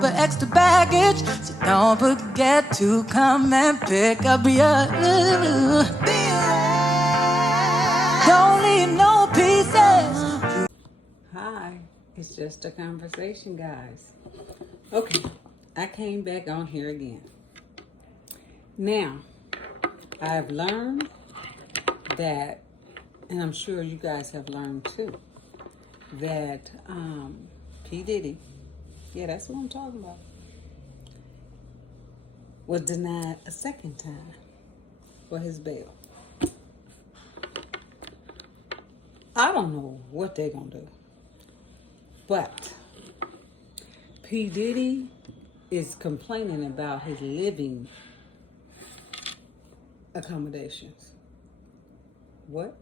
for extra baggage, so don't forget to come and pick up your don't leave no pieces. Hi, it's just a conversation, guys. Okay, I came back on here again. Now, I've learned that, and I'm sure you guys have learned too, that P. Diddy, yeah, that's what I'm talking about, was denied a second time for his bail. I don't know what they're going to do, but P. Diddy is complaining about his living accommodations. What?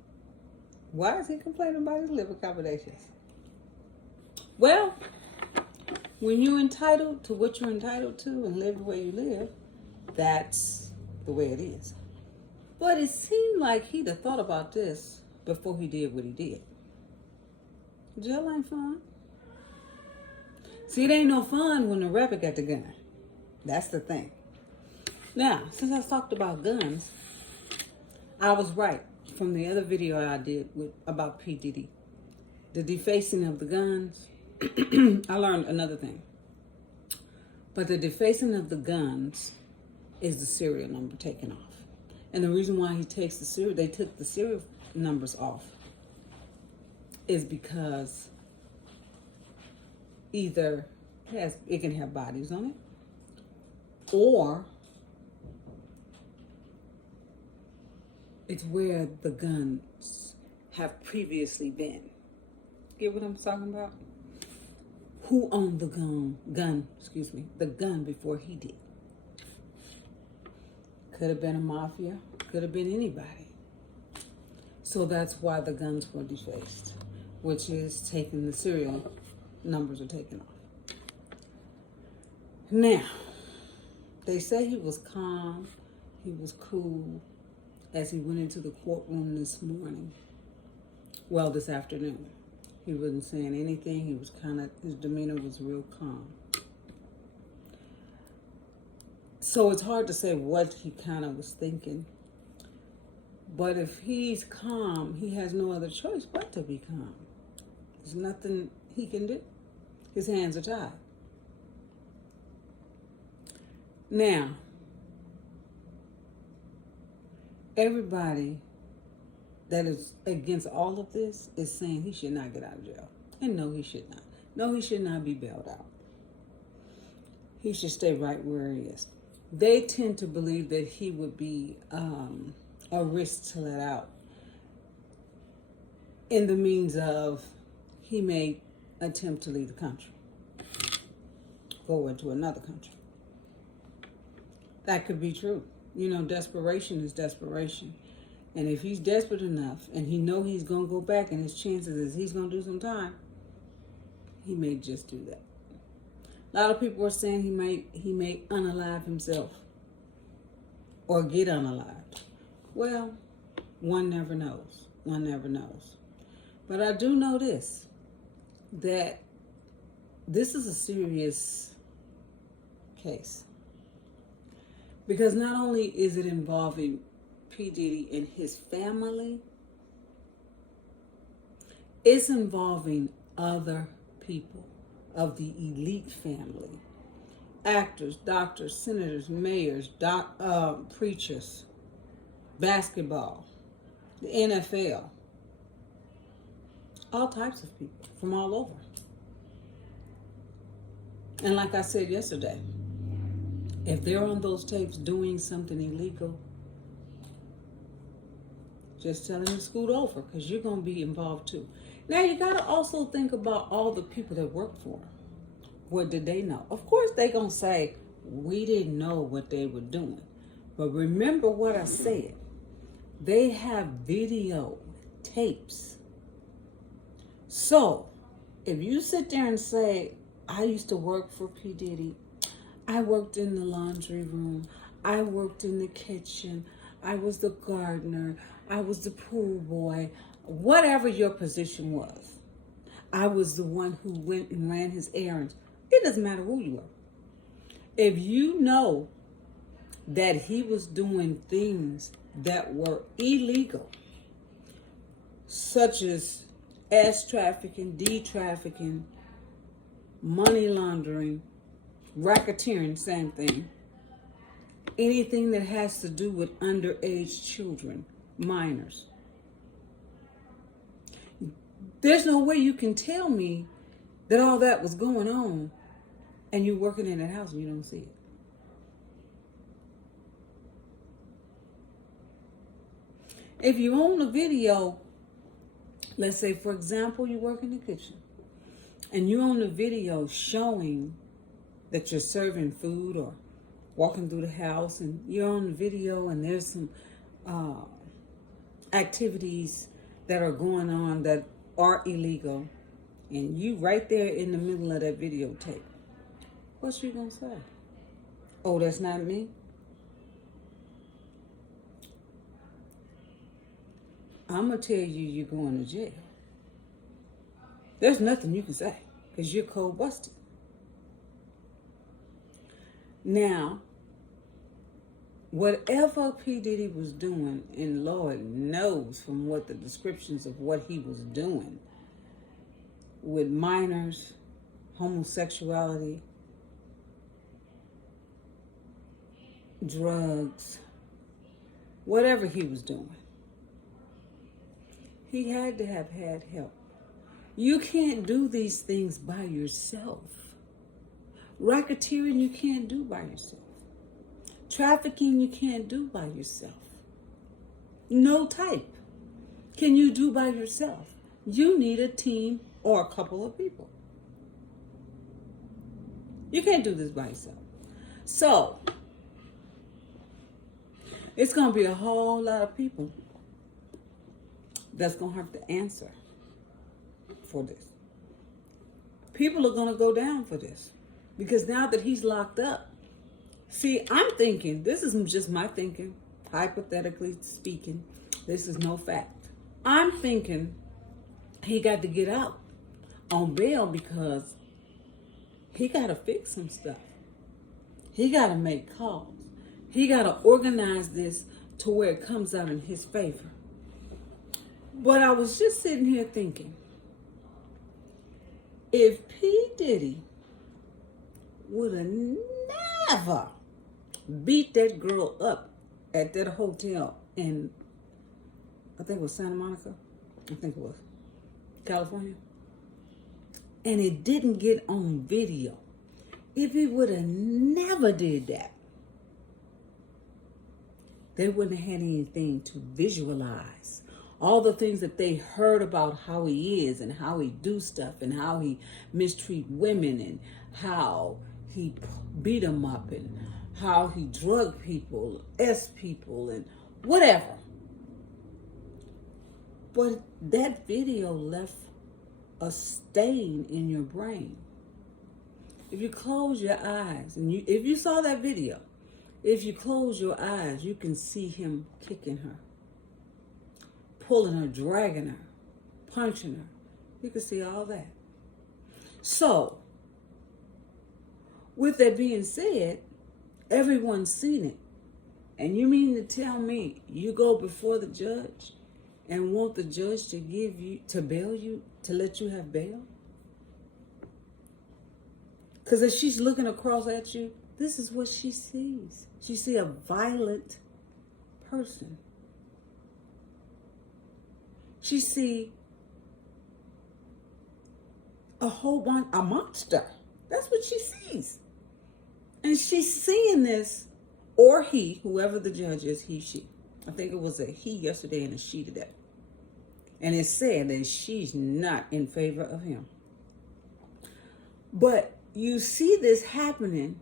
Why is he complaining about his living accommodations? Well, when you're entitled to what you're entitled to and live the way you live, that's the way it is. But it seemed like he'd have thought about this before he did what he did. Jail ain't fun. See, it ain't no fun when the rapper got the gun. That's the thing. Now, since I talked about guns, I was right from the other video I did about P. Diddy. The defacing of the guns. I learned another thing. But the defacing of the guns is the serial number taken off. And the reason why they took the serial numbers off is because either it can have bodies on it, or it's where the guns have previously been. Get what I'm talking about? Who owned the gun before he did? Could have been a mafia, could have been anybody. So that's why the guns were defaced, which is the serial numbers are taken off. Now, they say he was calm, he was cool as he went into the courtroom this afternoon. He wasn't saying anything. His demeanor was real calm. So it's hard to say what he kind of was thinking. But if he's calm, he has no other choice but to be calm. There's nothing he can do. His hands are tied. Now, everybody that is against all of this is saying he should not get out of jail. And no, he should not. No, he should not be bailed out. He should stay right where he is. They tend to believe that he would be a risk to let out in the means of he may attempt to leave the country, go into another country. That could be true. You know, desperation is desperation. And if he's desperate enough and he know he's going to go back and his chances is he's going to do some time, he may just do that. A lot of people are saying he may unalive himself or get unalived. Well, one never knows. One never knows. But I do know this, that this is a serious case. Because not only is it involving P. Diddy and his family, it's involving other people of the elite family. Actors, doctors, senators, mayors, preachers, basketball, the NFL, all types of people from all over. And like I said yesterday, if they're on those tapes doing something illegal, just tell them to scoot over, because you're going to be involved too. Now, you got to also think about all the people that work for them. What did they know? Of course, they're going to say, we didn't know what they were doing. But remember what I said. They have video tapes. So, if you sit there and say, I used to work for P. Diddy, I worked in the laundry room, I worked in the kitchen, I was the gardener, I was the pool boy, whatever your position was. I was the one who went and ran his errands. It doesn't matter who you were. If you know that he was doing things that were illegal, such as ass trafficking, D trafficking, money laundering, racketeering, same thing, anything that has to do with underage children, minors, there's no way you can tell me that all that was going on and you're working in that house and you don't see it. If you own a video, let's say, for example, you work in the kitchen and you own a video showing that you're serving food or walking through the house, and you're on the video and there's some activities that are going on that are illegal, and you right there in the middle of that videotape, what's you gonna say? Oh, that's not me? I'm gonna tell you you're going to jail. There's nothing you can say because you're cold busted. Now, whatever P. Diddy was doing, and Lord knows from what the descriptions of what he was doing with minors, homosexuality, drugs, whatever he was doing, he had to have had help. You can't do these things by yourself. Racketeering you can't do by yourself. Trafficking you can't do by yourself. No type can you do by yourself. You need a team or a couple of people. You can't do this by yourself. So, it's going to be a whole lot of people that's going to have to answer for this. People are going to go down for this. Because now that he's locked up, see, I'm thinking, this is just my thinking, hypothetically speaking, this is no fact. I'm thinking he got to get out on bail because he got to fix some stuff. He got to make calls. He got to organize this to where it comes out in his favor. But I was just sitting here thinking, if P. Diddy would have never beat that girl up at that hotel in, I think it was Santa Monica, I think it was, California, and it didn't get on video, if he would have never did that, they wouldn't have had anything to visualize. All the things that they heard about how he is and how he do stuff and how he mistreat women and how he beat them up and how he drug people, people and whatever. But that video left a stain in your brain. If you close your eyes and if you saw that video, if you close your eyes, you can see him kicking her, pulling her, dragging her, punching her. You can see all that. So, with that being said, everyone's seen it. And you mean to tell me you go before the judge and want the judge to give you, to bail you, to let you have bail? Because if she's looking across at you, this is what she sees. She sees a violent person. She sees a whole bunch, a monster. That's what she sees. And she's seeing this, or he, whoever the judge is, he, she. I think it was a he yesterday and a she today. And it said that she's not in favor of him. But you see this happening,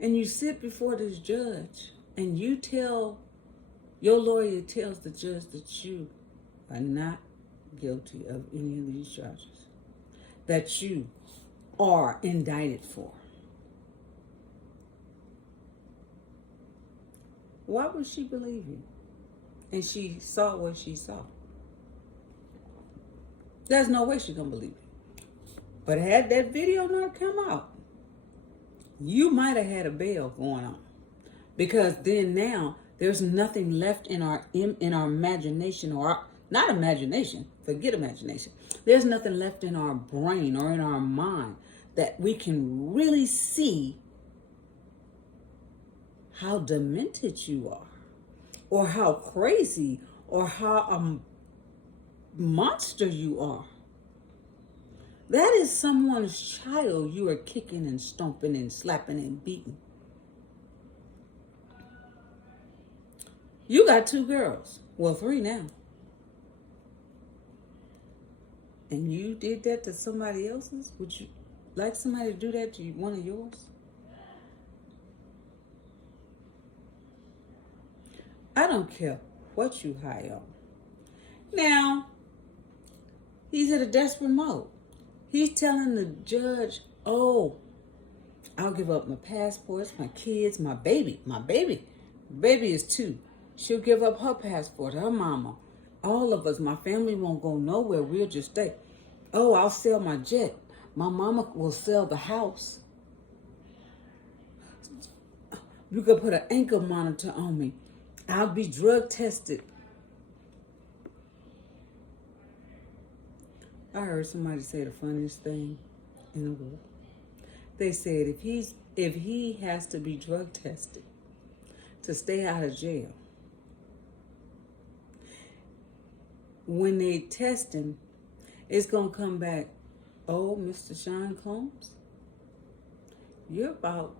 and you sit before this judge, and you tell, your lawyer tells the judge that you are not guilty of any of these charges, that you are indicted for. Why would she believe you? And she saw what she saw. There's no way she's gonna believe it. But had that video not come out, you might have had a bail going on. Because then now there's nothing left in our imagination, or not imagination, forget imagination. There's nothing left in our brain or in our mind that we can really see how demented you are, or how crazy, or how a monster you are. That is someone's child you are kicking and stomping and slapping and beating. You got 2 girls. Well, 3 now. And you did that to somebody else's? Would you like somebody to do that to one of yours? I don't care what you high on. Now, he's in a desperate mode. He's telling the judge, oh, I'll give up my passports, my kids, my baby. My baby is 2. She'll give up her passport, her mama. All of us, my family won't go nowhere. We'll just stay. Oh, I'll sell my jet. My mama will sell the house. You could put an ankle monitor on me. I'll be drug tested. I heard somebody say the funniest thing in the world. They said if he has to be drug tested to stay out of jail, when they test him, it's going to come back, oh, Mr. Sean Combs, you're about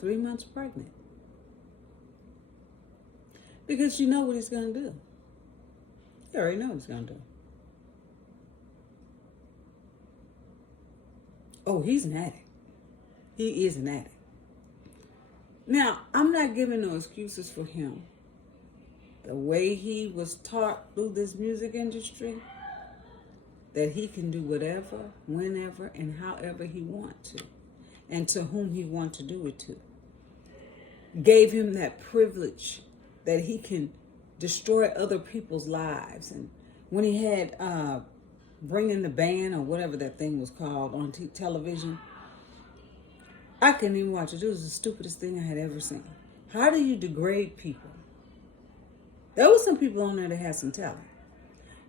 3 months pregnant. Because you know what he's going to do. You already know what he's going to do. Oh, he's an addict. He is an addict. Now, I'm not giving no excuses for him. The way he was taught through this music industry, that he can do whatever, whenever, and however he wants to, and to whom he wants to do it to, gave him that privilege that he can destroy other people's lives. And when he had Bringing the Band, or whatever that thing was called, on television, I couldn't even watch it. It was the stupidest thing I had ever seen. How do you degrade people? There were some people on there that had some talent.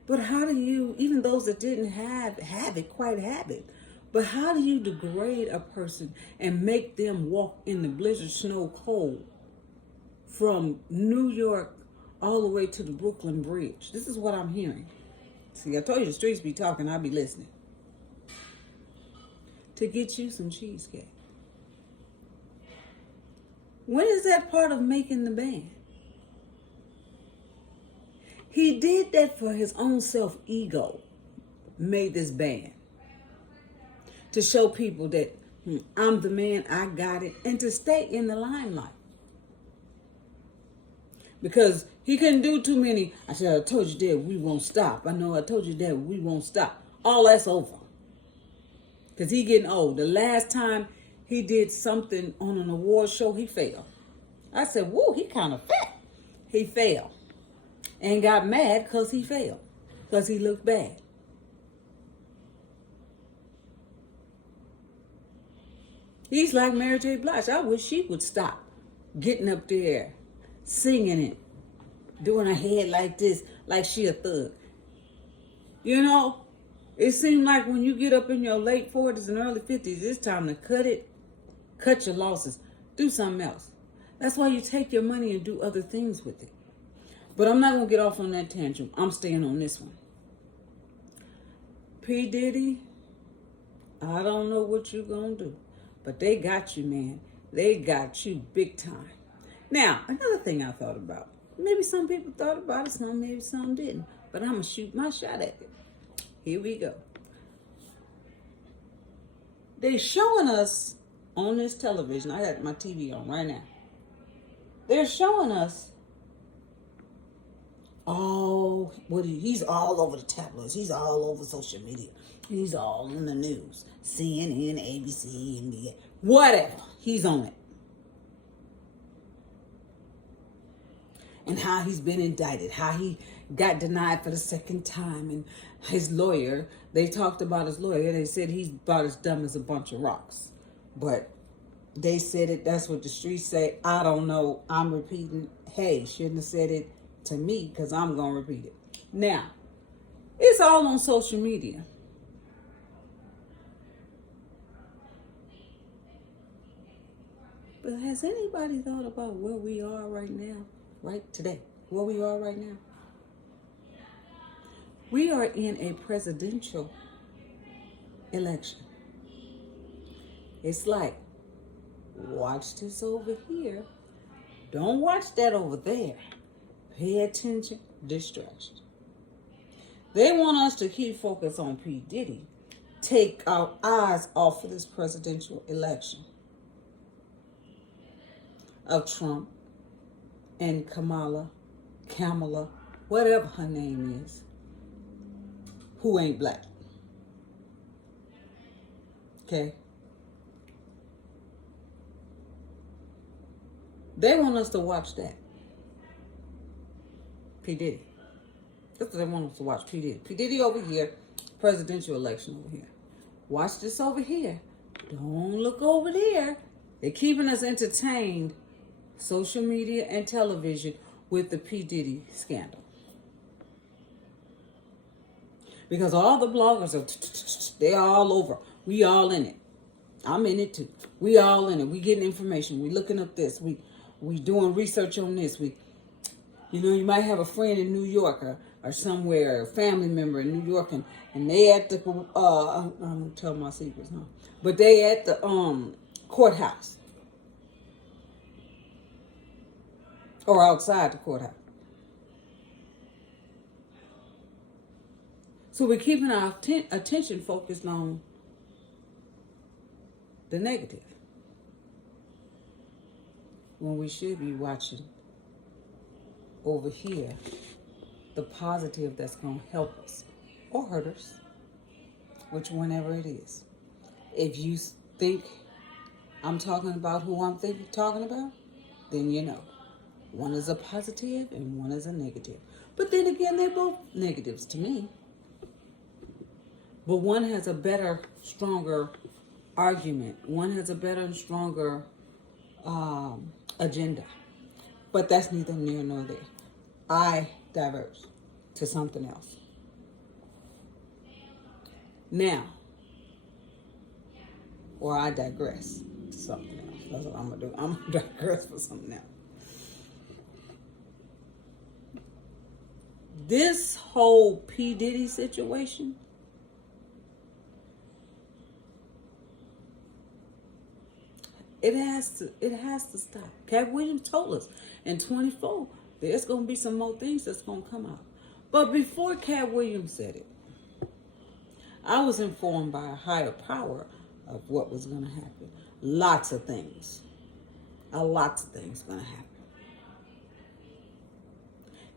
But how do you, even those that didn't have it, but how do you degrade a person and make them walk in the blizzard snow cold from New York all the way to the Brooklyn Bridge? This is what I'm hearing. See, I told you the streets be talking, I'll be listening. To get you some cheesecake. When is that part of making the band? He did that for his own self-ego, made this band. To show people that I'm the man, I got it, and to stay in the limelight. Because he couldn't do too many. I said, I told you that we won't stop. I know I told you that we won't stop. All that's over. Because he getting old. The last time he did something on an award show, he failed. I said, whoa, he kind of fat. He failed. And got mad because he failed. Because he looked bad. He's like Mary J. Blige. I wish she would stop getting up there, singing it, doing her head like this, like she a thug. You know, it seemed like when you get up in your late 40s and early 50s, it's time to cut it, cut your losses, do something else. That's why you take your money and do other things with it. But I'm not going to get off on that tangent. I'm staying on this one. P. Diddy, I don't know what you're going to do. But they got you, man. They got you big time. Now, another thing I thought about. Maybe some people thought about it, maybe some didn't. But I'm going to shoot my shot at it. Here we go. They're showing us on this television. I got my TV on right now. They're showing us, he's all over the tabloids. He's all over social media. He's all in the news. CNN, ABC, NBA, whatever. He's on it. And how he's been indicted. How he got denied for the second time. And his lawyer, they talked about his lawyer. They said he's about as dumb as a bunch of rocks. But They said it. That's what the streets say. I don't know. I'm repeating. Hey, shouldn't have said it to me because I'm going to repeat it. Now, it's all on social media. But has anybody thought about where we are right now? Right today? Where we are right now? We are in a presidential election. It's like, watch this over here. Don't watch that over there. Pay attention. Distraction. They want us to keep focus on P. Diddy. Take our eyes off of this presidential election of Trump and Kamala, whatever her name is, who ain't black. Okay? They want us to watch that. P. Diddy. That's what they want us to watch. P. Diddy. P. Diddy over here. Presidential election over here. Watch this over here. Don't look over there. They're keeping us entertained, social media and television, with the P. Diddy scandal. Because all the bloggers are, they're all over. We all in it. I'm in it too. We all in it. We getting information. We looking up this. We doing research on this. You might have a friend in New York or somewhere, a family member in New York, and they at the I'm gonna tell my secrets, huh? But they at the courthouse or outside the courthouse. So we're keeping our attention focused on the negative when we should be watching over here the positive that's going to help us or hurt us, which whenever it is. If you think I'm talking about who I'm talking about, then you know. One is a positive and one is a negative. But then again, they're both negatives to me. But one has a better, stronger argument. One has a better and stronger agenda. But that's neither near nor there. I diverge to something else. Now, or I digress to something else. That's what I'm going to do. I'm going to digress for something else. This whole P. Diddy situation, it has to stop. Cat Williams told us in 24 there's going to be some more things that's going to come out. But before Cat Williams said it, I was informed by a higher power of what was going to happen. Lots of things. Lots of things going to happen.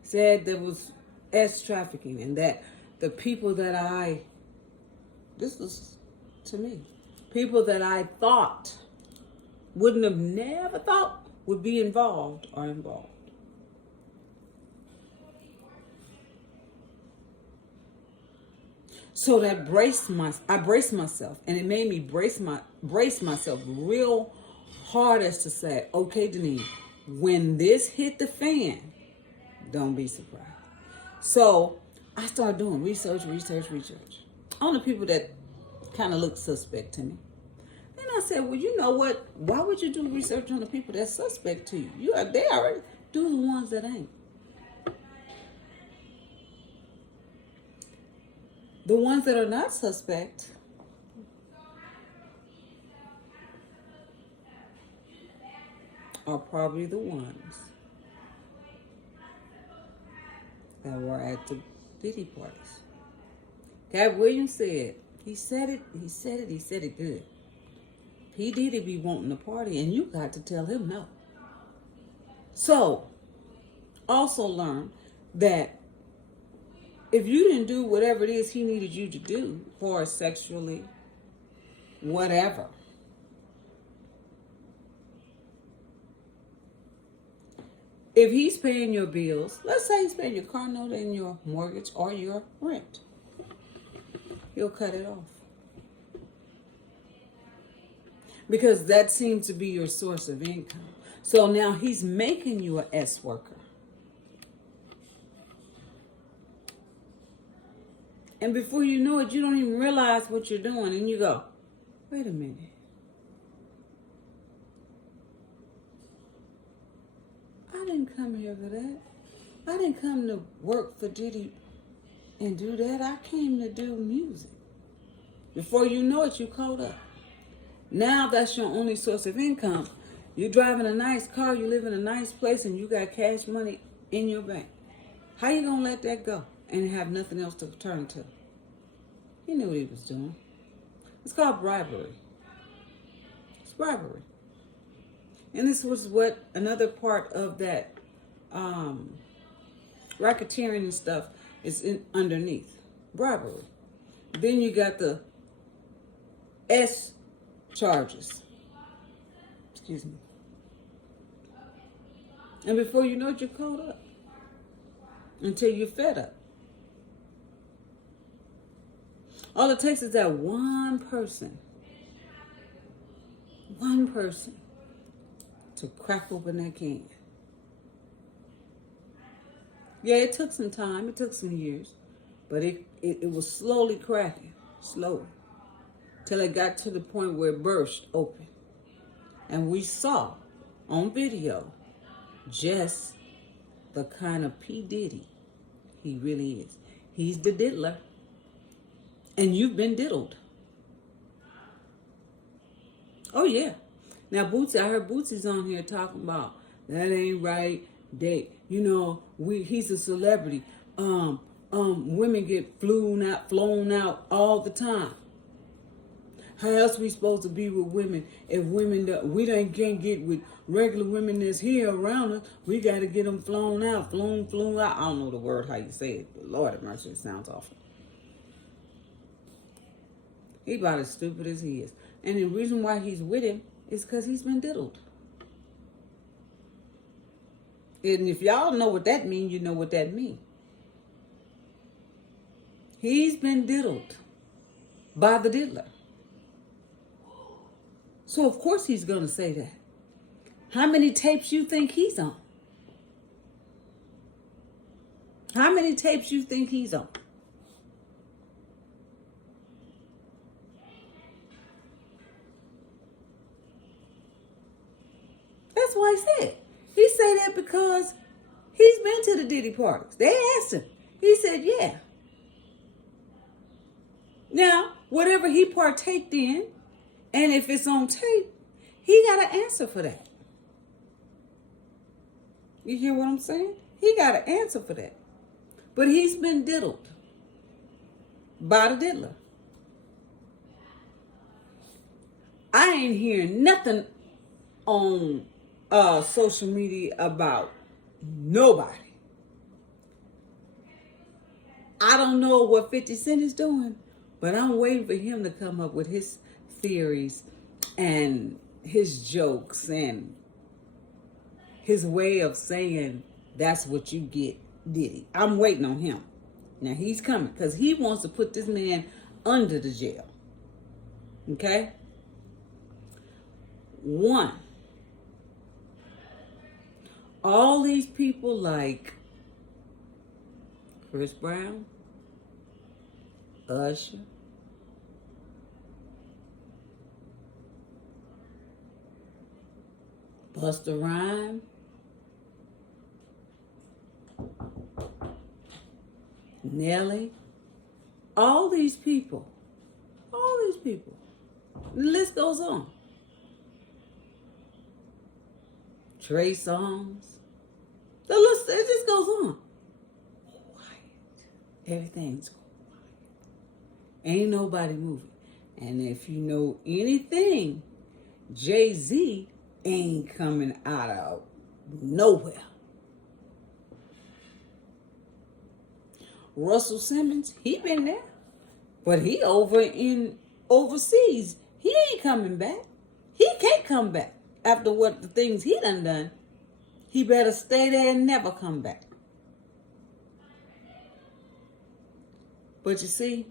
Said there was trafficking and that the people that this was to me, people that I thought wouldn't have never thought would be involved are involved. So that I braced myself, and it made me brace myself real hard as to say, okay, Denise, when this hit the fan, don't be surprised. So I started doing research on the people that kind of looked suspect to me. Then I said, well, you know what? Why would you do research on the people that's suspect to you? They already do the ones that ain't. The ones that are not suspect are probably the ones that were at the Diddy parties. Cat Williams said, he said it good. P. Diddy be wanting to party, and you got to tell him no. So, also learn that if you didn't do whatever it is he needed you to do for sexually, whatever, if he's paying your bills, let's say he's paying your car note and your mortgage or your rent, he'll cut it off. Because that seems to be your source of income. So now he's making you an S worker. And before you know it, you don't even realize what you're doing. And you go, wait a minute. I didn't come here for that. I didn't come to work for Diddy and do that. I came to do music. Before you know it, you caught up. Now that's your only source of income. You're driving a nice car, you live in a nice place, and you got cash money in your bank. How you gonna let that go and have nothing else to turn to? He knew what he was doing. It's called bribery. It's bribery. And this was what another part of that racketeering and stuff is underneath. Bribery. Then you got the S charges. Excuse me. And before you know it, you're caught up. Until you're fed up. All it takes is that one person to crack open that can. Yeah, it took some time. It took some years. But it was slowly cracking. Slowly. Till it got to the point where it burst open. And we saw on video just the kind of P. Diddy he really is. He's the diddler. And you've been diddled. Oh, yeah. Now, Bootsy, I heard Bootsy's on here talking about that ain't right. He's a celebrity. Women get flown out all the time. How else we supposed to be with women if we can't get with regular women that's here around us? We got to get them flown out. I don't know the word how you say it. But Lord have mercy, it sounds awful. He about as stupid as he is. And the reason why he's with him is because he's been diddled. And if y'all know what that means, you know what that means. He's been diddled by the diddler. So of course he's going to say that. How many tapes you think he's on? How many tapes you think he's on? That's why he said. He said that because he's been to the Diddy parties. They asked him. He said, yeah. Now, whatever he partaked in, and if it's on tape, he got to answer for that. You hear what I'm saying? He got to answer for that. But he's been diddled by the diddler. I ain't hearing nothing on social media about nobody. I don't know what 50 Cent is doing, but I'm waiting for him to come up with his theories and his jokes and his way of saying that's what you get, Diddy. I'm waiting on him. Now he's coming because he wants to put this man under the jail. Okay? One, all these people like Chris Brown, Usher, Busta Rhymes, Nelly, all these people, the list goes on. Trey Songz, the list, it just goes on. Quiet. Everything's quiet. Ain't nobody moving. And if you know anything, Jay-Z ain't coming out of nowhere. Russell Simmons, he been there, but he overseas. He ain't coming back. He can't come back after what the things he done. He better stay there and never come back. But you see,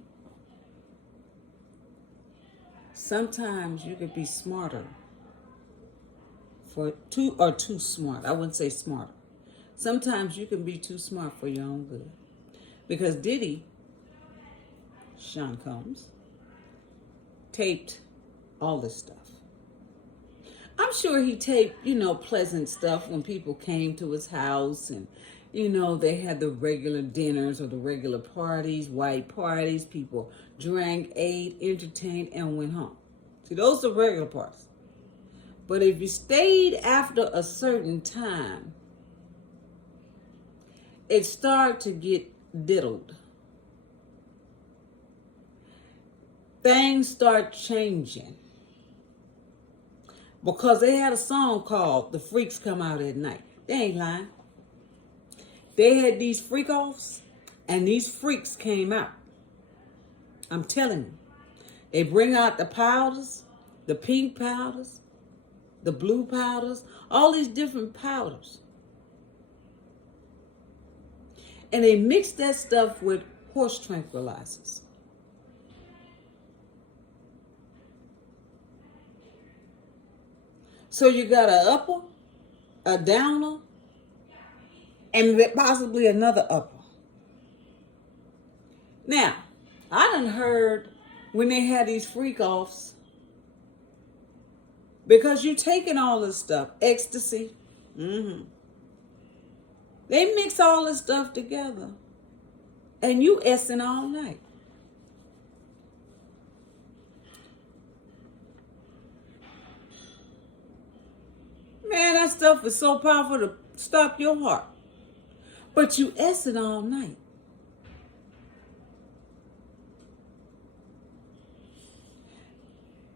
sometimes you could be smarter for too smart. I wouldn't say smarter. Sometimes you can be too smart for your own good. Because Diddy, Sean Combs, taped all this stuff. I'm sure he taped, pleasant stuff when people came to his house and, they had the regular dinners or the regular parties, white parties. People drank, ate, entertained, and went home. See, those are regular parties. But if you stayed after a certain time, it started to get diddled. Things start changing. Because they had a song called The Freaks Come Out at Night. They ain't lying. They had these freak offs, and these freaks came out. I'm telling you. They bring out the powders, the pink powders, the blue powders, all these different powders. And they mix that stuff with horse tranquilizers. So you got an upper, a downer, and possibly another upper. Now, I done heard when they had these freak offs, because you taking all this stuff, ecstasy, they mix all this stuff together, and you essing all night. Man, that stuff is so powerful to stop your heart. But you essing all night.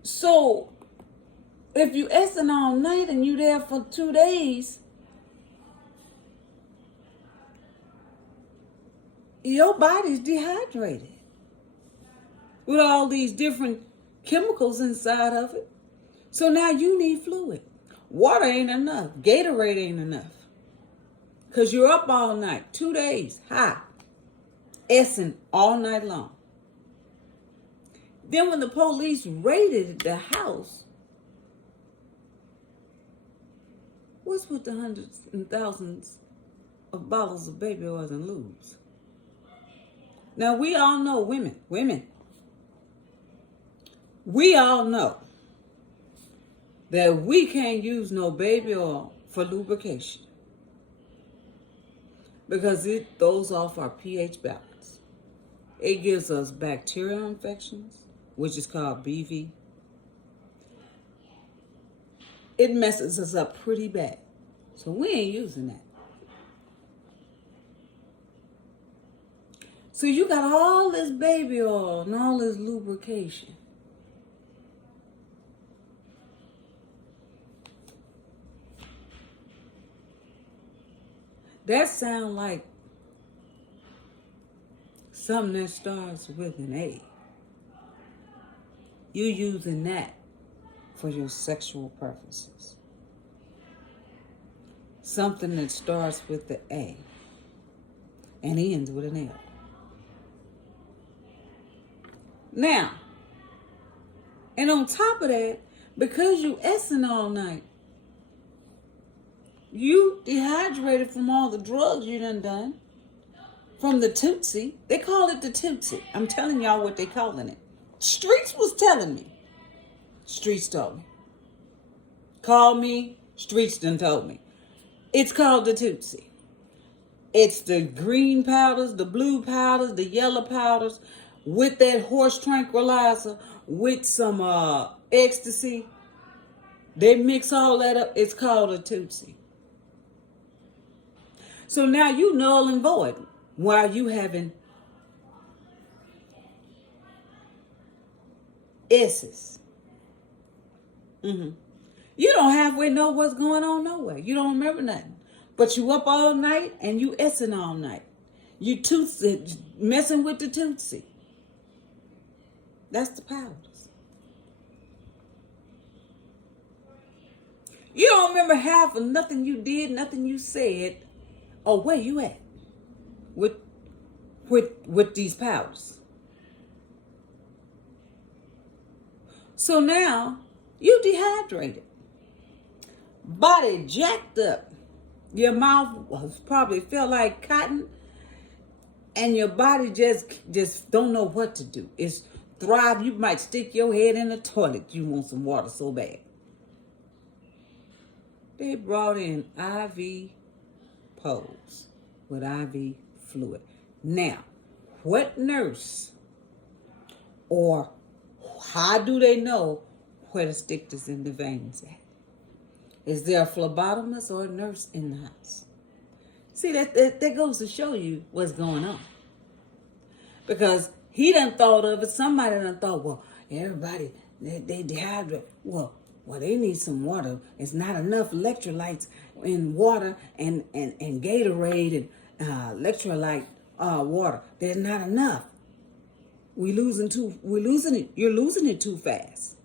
So, if you essing all night and you there for 2 days, your body's dehydrated with all these different chemicals inside of it. So now you need fluid. Water ain't enough. Gatorade ain't enough. Because you're up all night, 2 days, high, essing all night long. Then when the police raided the house, what's with the hundreds and thousands of bottles of baby oils and lubes? Now, we all know women, we all know that we can't use no baby oil for lubrication because it throws off our pH balance. It gives us bacterial infections, which is called BV. It messes us up pretty bad. So we ain't using that. So you got all this baby oil and all this lubrication. That sound like something that starts with an A. You using that for your sexual purposes. Something that starts with the A and ends with an L. Now, and on top of that, because you essing all night, you dehydrated from all the drugs you done, from the Tootsie. They call it the Tootsie. I'm telling y'all what they calling it. Streets was telling me. Streets told me. Call me, Streets done told me. It's called the Tootsie. It's the green powders, the blue powders, the yellow powders, with that horse tranquilizer, with some ecstasy. They mix all that up. It's called a Tootsie. So now you null and void while you having S's. You don't halfway know what's going on nowhere. You don't remember nothing. But you up all night and you essing all night. You messing with the Tootsie. That's the powders. You don't remember half of nothing you did, nothing you said. Oh, where you at? With these powders. So now you dehydrated, body jacked up. Your mouth was probably felt like cotton, and your body just don't know what to do. It's thrive. You might stick your head in the toilet. You want some water so bad. They brought in IV poles with IV fluid. Now, what nurse or how do they know where to stick this in the veins at? Is there a phlebotomist or a nurse in the house? See, that goes to show you what's going on. Because he done thought of it. Somebody done thought, well, everybody, they dehydrate. Well, they need some water. It's not enough electrolytes in water and Gatorade and electrolyte water. There's not enough. We're losing it. You're losing it too fast.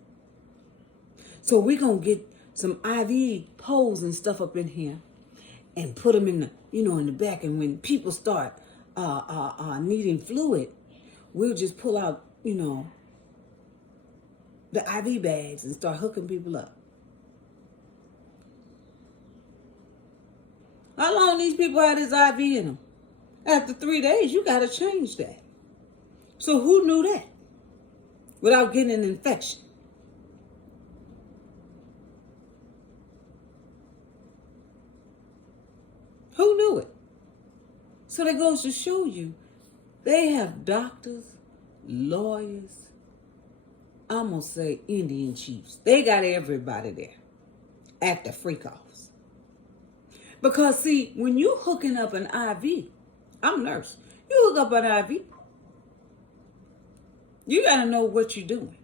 So we're going to get some IV poles and stuff up in here and put them in the, in the back. And when people start needing fluid, we'll just pull out, the IV bags and start hooking people up. How long these people had this IV in them? After 3 days, you got to change that. So who knew that without getting an infection? Who knew it? So that goes to show you, they have doctors, lawyers, I'm going to say Indian chiefs. They got everybody there at the freak-offs. Because, see, when you hooking up an IV, I'm a nurse. You hook up an IV, you got to know what you're doing.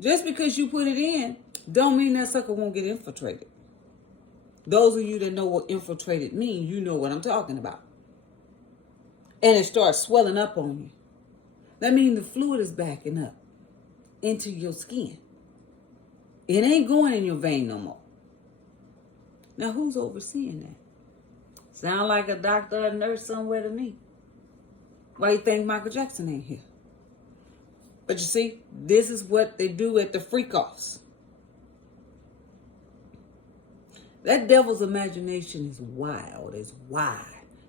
Just because you put it in, don't mean that sucker won't get infiltrated. Those of you that know what infiltrated means, you know what I'm talking about. And it starts swelling up on you. That means the fluid is backing up into your skin. It ain't going in your vein no more. Now, who's overseeing that? Sound like a doctor or a nurse somewhere to me. Why you think Michael Jackson ain't here? But you see, this is what they do at the freak-offs. That devil's imagination is wild, it's wide,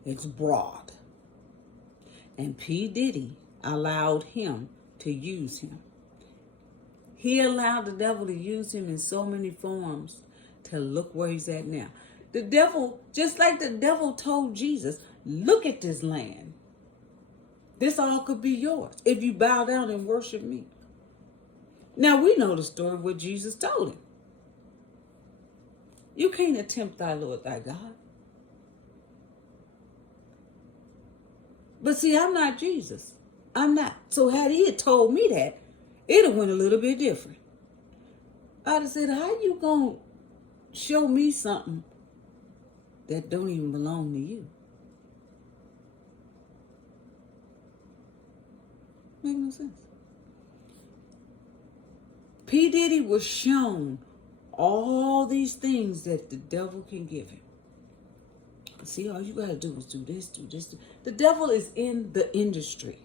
it's broad. And P. Diddy allowed him to use him. He allowed the devil to use him in so many forms to look where he's at now. The devil, just like the devil told Jesus, look at this land. This all could be yours if you bow down and worship me. Now we know the story of what Jesus told him. You can't tempt thy Lord thy God. But see, I'm not Jesus. I'm not. So had he had told me that, it'd have went a little bit different. I'd have said, how you gonna show me something that don't even belong to you? Make no sense. P. Diddy was shown all these things that the devil can give him. See, all you gotta do is do this, do this. The devil is in the industry,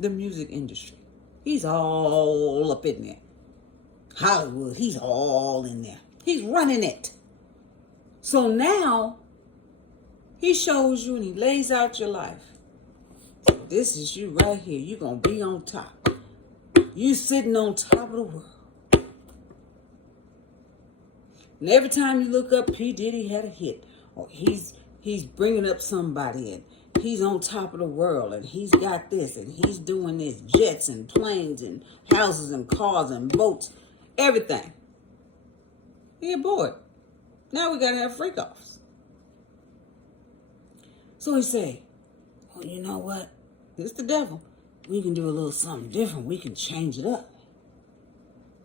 the music industry. He's all up in there. Hollywood, he's all in there. He's running it. So now, he shows you and he lays out your life. This is you right here. You're going to be on top. You sitting on top of the world. And every time you look up, P. Diddy had a hit. Or he's bringing up somebody and he's on top of the world and he's got this and he's doing this. Jets and planes and houses and cars and boats. Everything. He get bored. Now we got to have freak-offs. So he say, oh, you know what? It's the devil. We can do a little something different. We can change it up.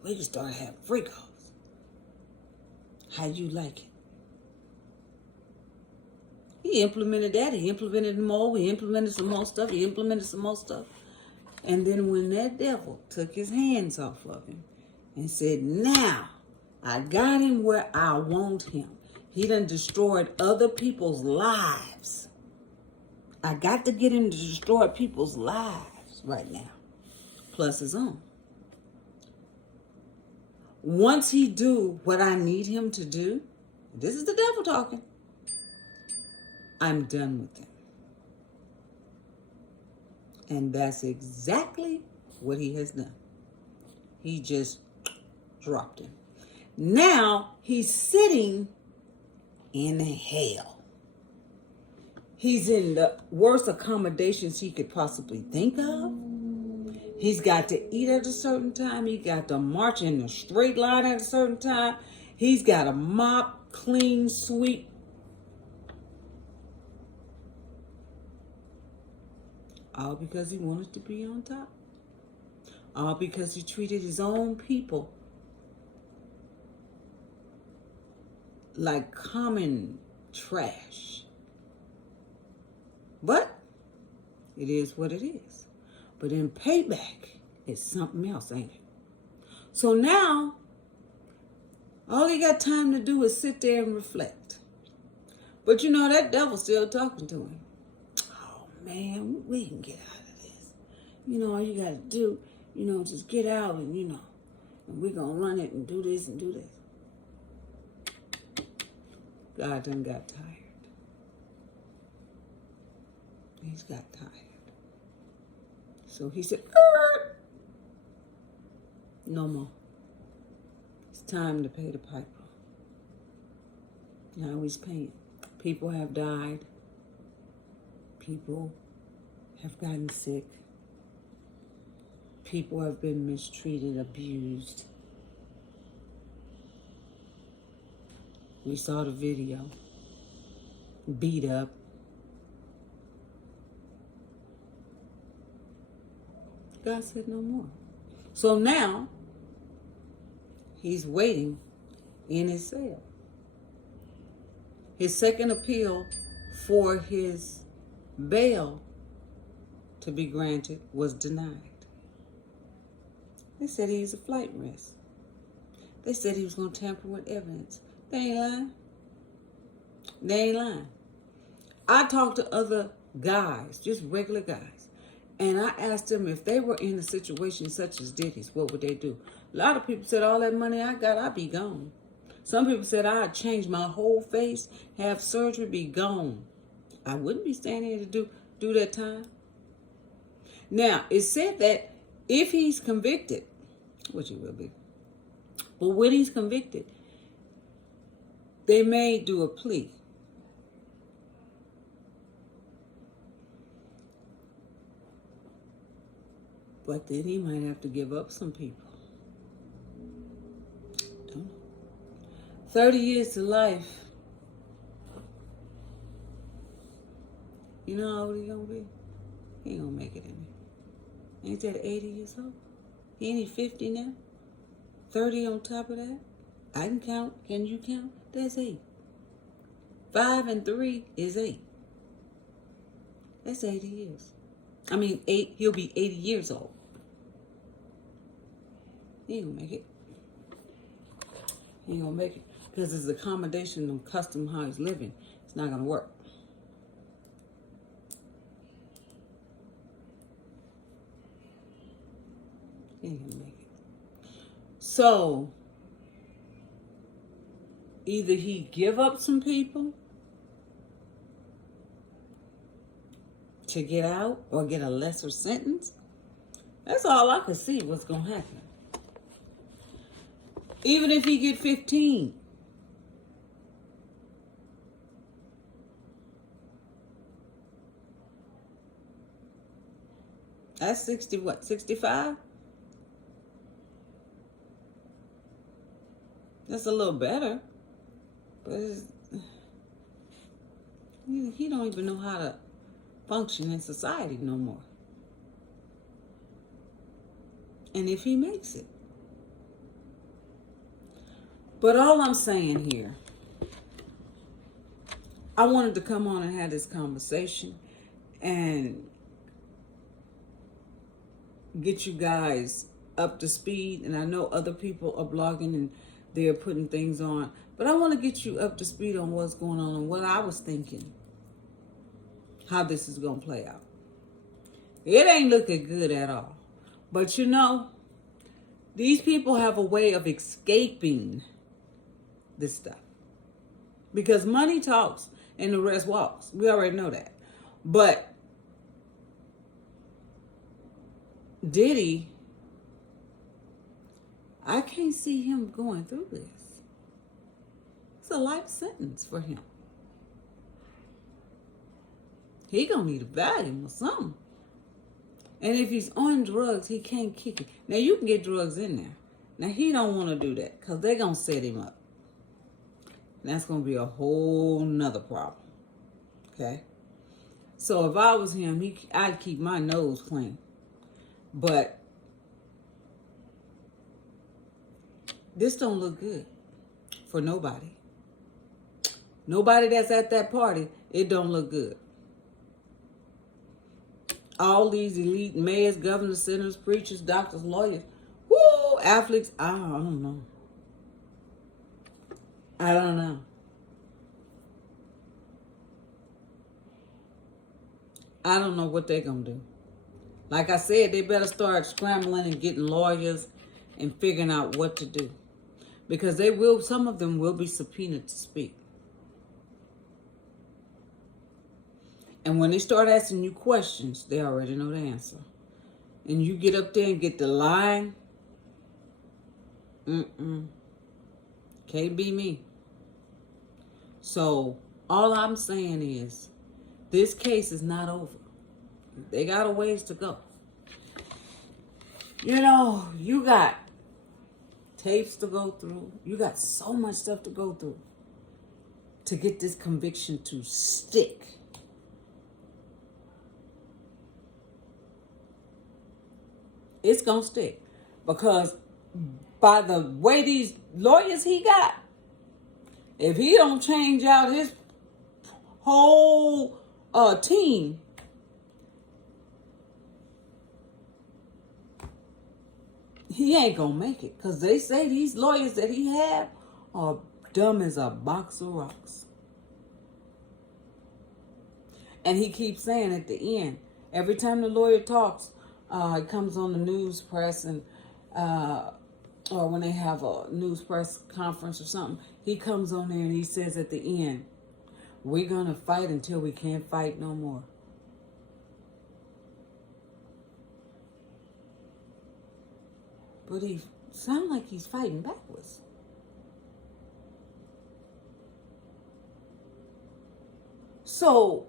We can start having freak-offs. How you like it? He implemented that. He implemented more. He implemented some more stuff. He implemented some more stuff. And then when that devil took his hands off of him and said, now I got him where I want him. He done destroyed other people's lives. I got to get him to destroy people's lives. right now, plus his own. Once he do what I need him to do, this is the devil talking, I'm done with him. And that's exactly what he has done. He just dropped him. Now he's sitting in hell. He's in the worst accommodations he could possibly think of. He's got to eat at a certain time. He got to march in a straight line at a certain time. He's got to mop, clean, sweep. All because he wanted to be on top. All because he treated his own people like common trash. But it is what it is. But in payback, it's something else, ain't it? So now, all he got time to do is sit there and reflect. But you know, that devil's still talking to him. Oh man, we can get out of this. You know, all you got to do, just get out and, and we're going to run it and do this and do this. God done got tired. He's got tired. So he said, no more. It's time to pay the piper. Now he's paying. People have died. People have gotten sick. People have been mistreated, abused. We saw the video. Beat up. God said no more. So now, he's waiting in his cell. His second appeal for his bail to be granted was denied. They said he's a flight risk. They said he was going to tamper with evidence. They ain't lying. They ain't lying. I talked to other guys, just regular guys, and I asked them if they were in a situation such as Diddy's, what would they do? A lot of people said, all that money I got, I'd be gone. Some people said, I'd change my whole face, have surgery, be gone. I wouldn't be standing here to do that time. Now, it said that if he's convicted, which he will be, but when he's convicted, they may do a plea. But then he might have to give up some people. Don't know. 30 years to life. You know how old he gonna be? He ain't gonna make it in there. Ain't that 80 years old? He ain't 50 now? 30 on top of that? I can count. Can you count? That's 8. 5 and 3 is 8. That's 80 years. I mean, 8. He'll be 80 years old. He ain't gonna make it. He ain't gonna make it. Because it's accommodation and custom how he's living. It's not gonna work. He ain't gonna make it. So, either he give up some people to get out or get a lesser sentence. That's all I could see what's going to happen. Even if he get 15. That's 60, what, 65? That's a little better. But he don't even know how to function in society no more. And if he makes it. But all I'm saying here, I wanted to come on and have this conversation and get you guys up to speed. And I know other people are blogging and they're putting things on. But I want to get you up to speed on what's going on and what I was thinking, how this is going to play out. It ain't looking good at all. But you know, these people have a way of escaping this stuff. Because money talks and the rest walks. We already know that. But Diddy, I can't see him going through this. It's a life sentence for him. He gonna need a Valium or something. And if he's on drugs, he can't kick it. Now, you can get drugs in there. Now, he don't want to do that because they're going to set him up. And that's going to be a whole nother problem. Okay? So, if I was him, I'd keep my nose clean. But this don't look good for nobody. Nobody that's at that party, it don't look good. All these elite mayors, governors, senators, preachers, doctors, lawyers, whoo, athletes, I don't know. I don't know. I don't know what they're going to do. Like I said, they better start scrambling and getting lawyers and figuring out what to do. Because some of them will be subpoenaed to speak. And when they start asking you questions, they already know the answer. And you get up there and get the line. Can't be me. So, all I'm saying is, this case is not over. They got a ways to go. You know, you got tapes to go through. You got so much stuff to go through to get this conviction to stick. It's going to stick. Because by the way these lawyers he got, if he don't change out his whole team, he ain't going to make it. Because they say these lawyers that he have are dumb as a box of rocks. And he keeps saying at the end, every time the lawyer talks, it comes on the news press and or when they have a news press conference or something, he comes on there and he says at the end, we're going to fight until we can't fight no more. But he sounds like he's fighting backwards. So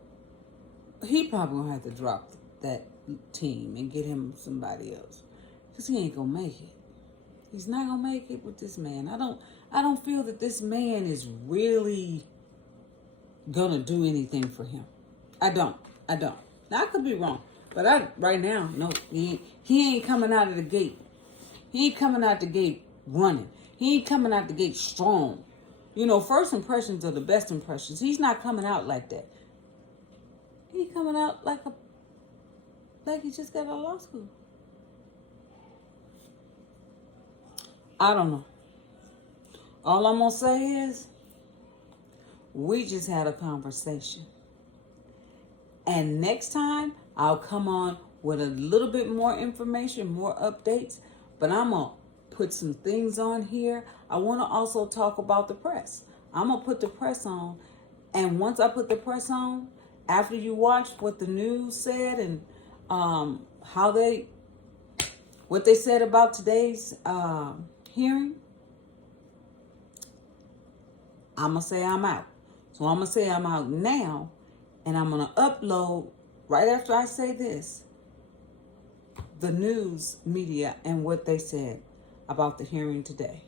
he probably going to have to drop that team and get him somebody else. Because he ain't going to make it. He's not going to make it with this man. I don't feel that this man is really going to do anything for him. I don't. Now, I could be wrong. But right now, no, he ain't coming out of the gate. He ain't coming out the gate running. He ain't coming out the gate strong. You know, first impressions are the best impressions. He's not coming out like that. He coming out like he just got out of law school. I don't know. All I'm going to say is, we just had a conversation. And next time, I'll come on with a little bit more information, more updates. But I'm going to put some things on here. I want to also talk about the press. I'm going to put the press on. And once I put the press on, after you watch what the news said and what they said about today's hearing, I'm going to say I'm out. So I'm going to say I'm out now, and I'm going to upload, right after I say this, the news media and what they said about the hearing today.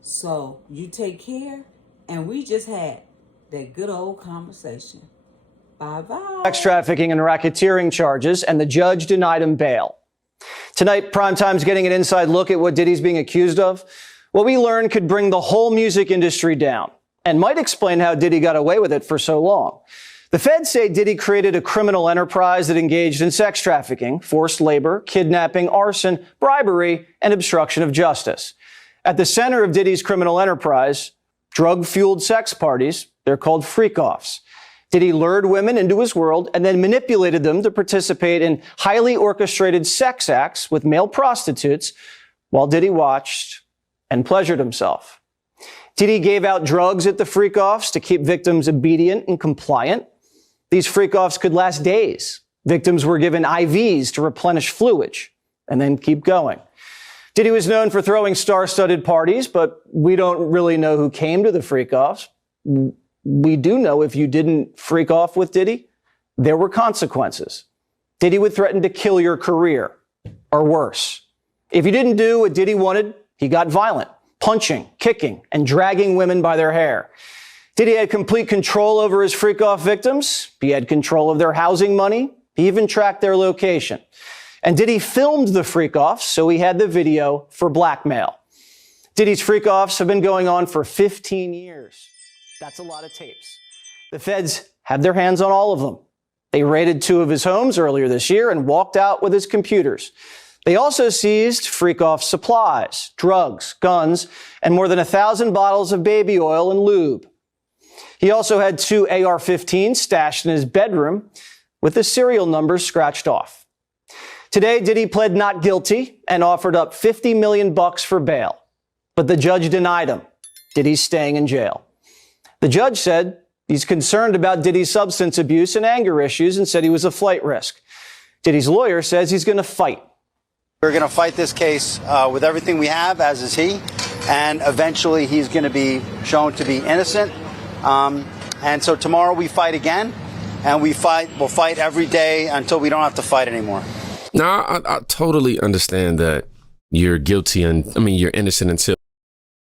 So you take care, and we just had that good old conversation. Bye-bye. Sex trafficking and racketeering charges, and the judge denied him bail. Tonight, Primetime's getting an inside look at what Diddy's being accused of. What we learned could bring the whole music industry down and might explain how Diddy got away with it for so long. The feds say Diddy created a criminal enterprise that engaged in sex trafficking, forced labor, kidnapping, arson, bribery, and obstruction of justice. At the center of Diddy's criminal enterprise, drug-fueled sex parties, they're called freak-offs. Diddy lured women into his world and then manipulated them to participate in highly orchestrated sex acts with male prostitutes while Diddy watched and pleasured himself. Diddy gave out drugs at the freak-offs to keep victims obedient and compliant. These freak-offs could last days. Victims were given IVs to replenish fluids and then keep going. Diddy was known for throwing star-studded parties, but we don't really know who came to the freak-offs. We do know if you didn't freak off with Diddy, there were consequences. Diddy would threaten to kill your career, or worse. If you didn't do what Diddy wanted, he got violent, punching, kicking, and dragging women by their hair. Diddy had complete control over his freak-off victims. He had control of their housing money. He even tracked their location. And Diddy filmed the freak-offs, so he had the video for blackmail. Diddy's freak-offs have been going on for 15 years. That's a lot of tapes. The feds had their hands on all of them. They raided 2 of his homes earlier this year and walked out with his computers. They also seized freak-off supplies, drugs, guns, and more than 1,000 bottles of baby oil and lube. He also had 2 AR-15s stashed in his bedroom with the serial numbers scratched off. Today, Diddy pled not guilty and offered up $50 million for bail. But the judge denied him. Diddy's staying in jail. The judge said he's concerned about Diddy's substance abuse and anger issues and said he was a flight risk. Diddy's lawyer says he's going to fight. We're going to fight this case with everything we have, as is he, and eventually he's going to be shown to be innocent. And so tomorrow we fight again, and we'll fight every day until we don't have to fight anymore. Now, I totally understand that you're guilty and, you're innocent until.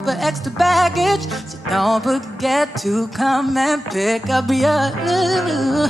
For extra baggage, so don't forget to come and pick up your